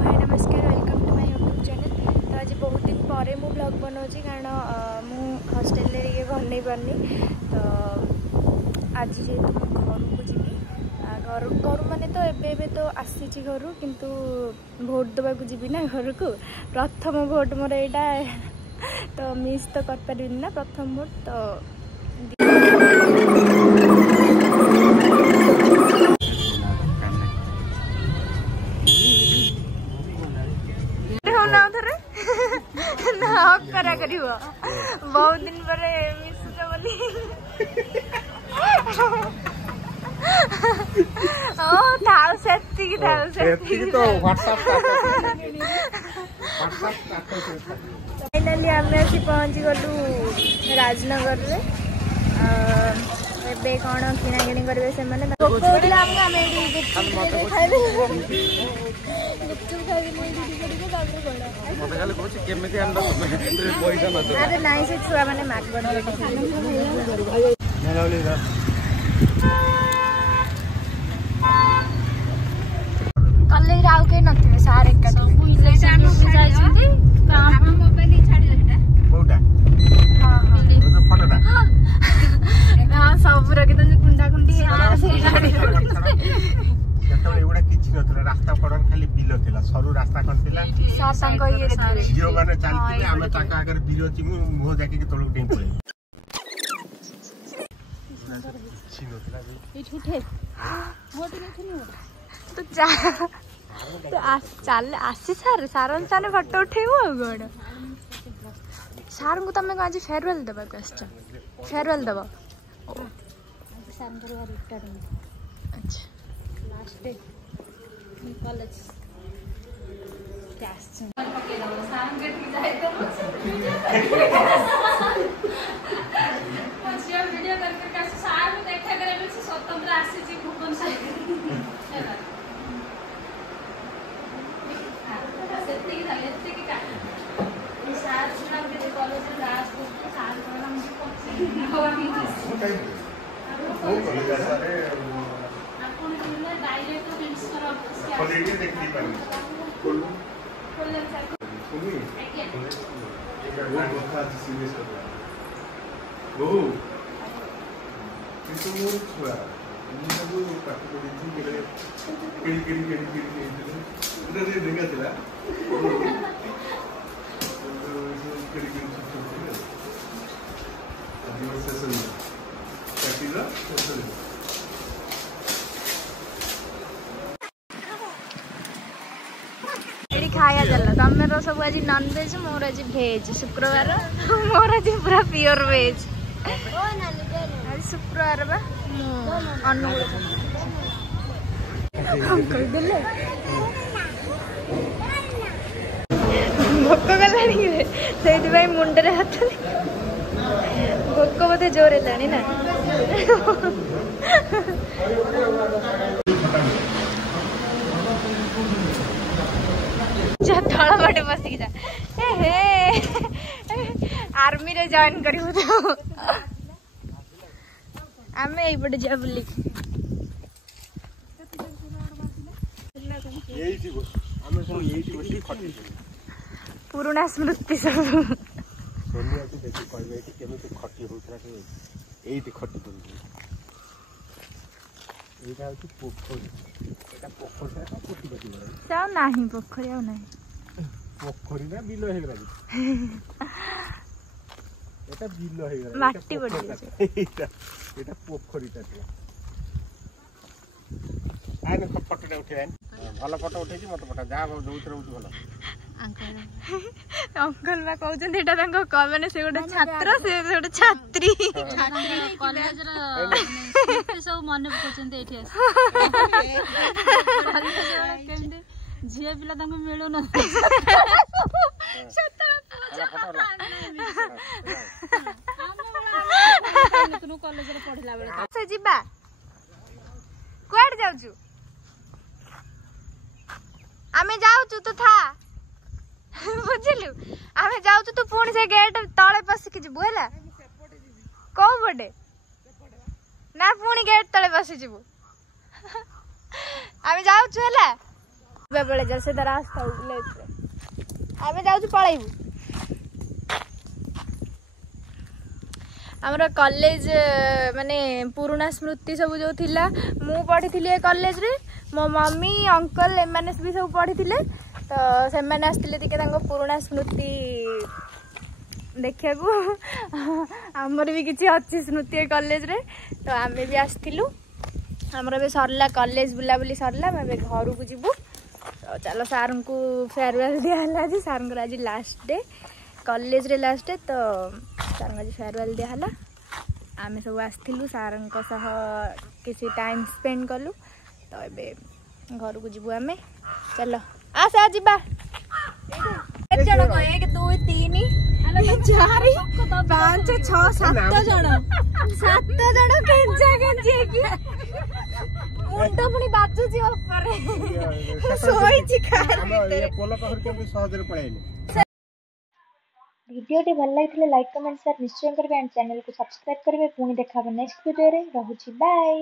हाय नमस्कार welcome to my YouTube channel. तो आज बहुत दिन पर मु ब्लॉग बनाऊँगी कारण मु हॉस्टेल ये बन पारनी। तो आज जेहेतु घर को जी घर माने तो एबे तो आसी घर किंतु भोट देवा जी ना घर को प्रथम भोट मोर यहाँ तो मिस तो कर पारिनी ना प्रथम भोट। तो बहुत दिन पर मिस बोली थाउ सेती तो फाइनाली आम आसी पहुँची गलु राजनगर रे। एबे कौन किणाकिणी करेंगे से मैंने अरे नाई से छुआ मैंने कॉलेज आउ के नथिबे सार एक सब रखी कुंडा कुंडी रास्ता कड़ खाली बिल थिला सरू रास्ता कौन थिला सासांग ये झियो माने चलथिले आमे ताका आगर बिल छि मुह जाके के तळु टेम पळे छिनोतला ए उठे वोट नथनी तो जा तो चल आसी सार सारन साने फोटो उठेबो गड सार को तमे आज फेयरवेल देबा क्वेश्चन फेयरवेल देबा सार को रिटर्न अच्छा last day college class video करके सार को देखा करे स्वतंत्र आसी भुवन खाया चल तमें सब आज नॉन वेज मोर आज भेज शुक्रवार मोर आज पूरा प्योर वेज आज शुक्रवार बा अनुकूल भोक गलानी से मुंडे हाथ भोक बोधे जोर है ना तल बाटे बसिक जा आर्मी रे जॉइन करू तो आम यपटे जा बुल पुराना स्मृति सब नहीं पोखरी पोखरी ना बिल हे गला एटा बिल हे गला माटी पड़ी एटा पोखरीटा थिला आने फोटोटा उठे भल फोटो उठे मत पठा जा जोथरे उठ भल अंकल बा कहउछन एटा तांको माने से गोटे छात्र से गोटे छात्री कॉलेज रो सब मन पछन एठी आस केंदे झिया पिला तांको मिलो न कॉलेज रे पढिला बेला से जिबा कुआड जाउछु आमे जाउछु तो था बुझिलु आमे जाउछु तू पुणी से गेट तळे पसिक जिबु हैला को बडे ना पुणी गेट तळे पसि जिबु आमे जाउछु हैला। बेले जा से रास्ता आमे जाऊ पलैबू आमर कॉलेज माने पुराना स्मृति सब जो थिला मु पढ़ी थी कॉलेज रे मो मम्मी अंकल एमाने भी सब पढ़ी थिले तो से मैंने आसते टिके पुराना स्मृति देखा आमर भी किसी अच्छी स्मृति कॉलेज रे तो आम भी आसलु आमर भी सरला कॉलेज बुलाबुली सरला आम घर को जीवु तो चलो सार को फेयरवेल दिहला आज सार आज लास्ट डे कॉलेज रे लास्ट डे तो सार आज फेयरवेल दिहला आम सब आसलु सार किसी टाइम स्पेंड कलु तो ये घर को जीवु आम चलो आस आज जन 1 2 3 4 5 6 7 जन केंजा केंजी मुंड पुणी बाजुची वीडियोटी भल लगी लाइक कमेंट शेयर निश्चय करेंगे एंड चैनल को सब्सक्राइब करेंगे पुणी देखा नेक्स्ट वीडियो रे रहुछि बाय।